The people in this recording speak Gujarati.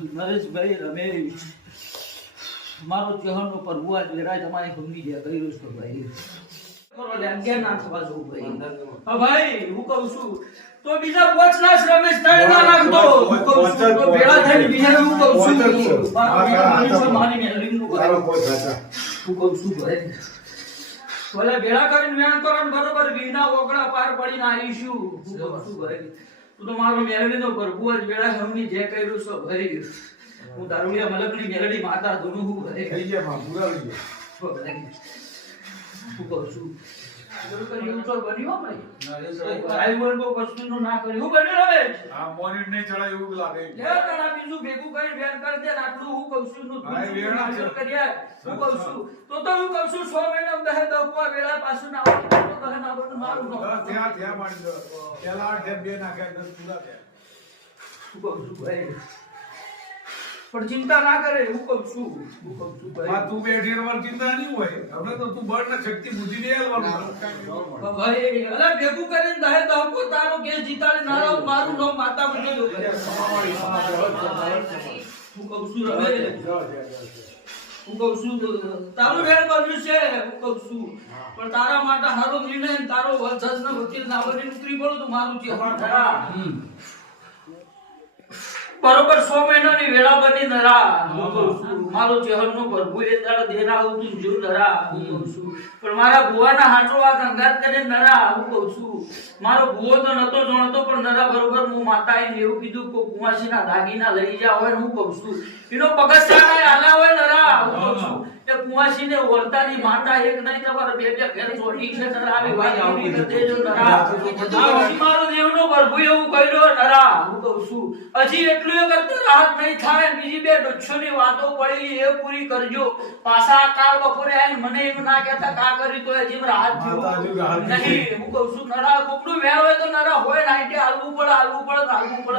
નરેશભાઈ રમેશ મારો ચહણનો પ્રભુ આજ વેરાય તમારી સમજી ગયા કર્યું છે ભાઈ કરો લે અગિયાર ના થવા જવું ભાઈ હા ભાઈ હું કહું છું તો બીજા પોચલાસ રમેશ તળ ના નાખતો હું કહું છું તો ભેળા થઈને બીજા હું કહું છું મારી મેલરી નું ભાઈ હું કહું છું ભાઈ ભલે ભેળા કરીને વેણ કરો બરોબર વિના ઓગળા પાર પડીને આવીશું હું કહું છું ભાઈ તું તો મારો મેલડી નો પ્રભુ જ વેળા હમની જે કર્યું છો ભાઈ હું દારૂડિયા મલકની મેલડી માતા ધોનું હું ભાઈ થઈ ગયા માં પૂરા લઈ હું કહું છું કર્યું તો બન્યો ભાઈ આઈવન કો કસ્તુનું ના કર્યું હું બન્યો હવે આ મોનિટ નહીં ચડાય એવું લાગે લે તારા બીજું ભેગું કરી વેણ કર દે આટલું હું કહું છું નું કર્યા હું કહું છું તો હું કહું છું 100 મહિના દહે દકવા વેળા પાછું ના આવે તો દહે ના બનું મારું નો ત્યાં મારી દો પેલા 8 બે નાખ્યા 10 પૂરા થયા હું કહું છું ભાઈ પણ ચિંતા ના કરે હું કહું છું આ તું બેઠી રહેવાની ચિંતા નહીં હોય હવે તો તું બળ ને શક્તિ બુદ્ધિ દે આવવાનું ભાઈ અલા ભેગું કરીને દહે દહકો તારો કે જીતાડે નારો મારું નો માતા મને જો કરે હું કહું છું હવે હું કહું છું તારું વેણ બન્યું છે હું કહું છું પણ તારા માટે હારો નિર્ણય તારો જજ ને વકીલ ના બની ઉતરી પડો તો મારું છે બરોબર 100 મહિનાની વેળા બની નરા હું કહું છું મારો ચહેરનો પ્રભુ એ દાડા દેરા આવતું જો નરા હું કહું છું પણ મારા ભુવાના હાટો આ અંગાત કરીને નરા હું કહું છું મારો ભુવો તો નતો જોણતો પણ નરા બરોબર હું માતાએ એવું કીધું કે કુવાસીના દાગીના લઈ જા હોય હું કહું છું એનો પગથિયા આલા હોય નરા હું કહું છું કે કુવાસીને વર્તાની માતા એક નહીં તમારે બે બે ઘર છોડી છે નરા આવી વાત કરી દેજો નરા મારો દેવનો પ્રભુ એવું કર્યો નરા હું કહું છું હજી એટલું કરતા રાહત નહીં થાય બીજી બે ડોછોની વાતો પડી એ પૂરી કરજો પાછા કાલ બપોરે આવીને મને એમ ના કહેતા કા કરી તો હજી રાહત થયો નહીં હું કહું છું નરા કોકનું વ્યા હોય તો નરા હોય નાઈટે હાલવું પડે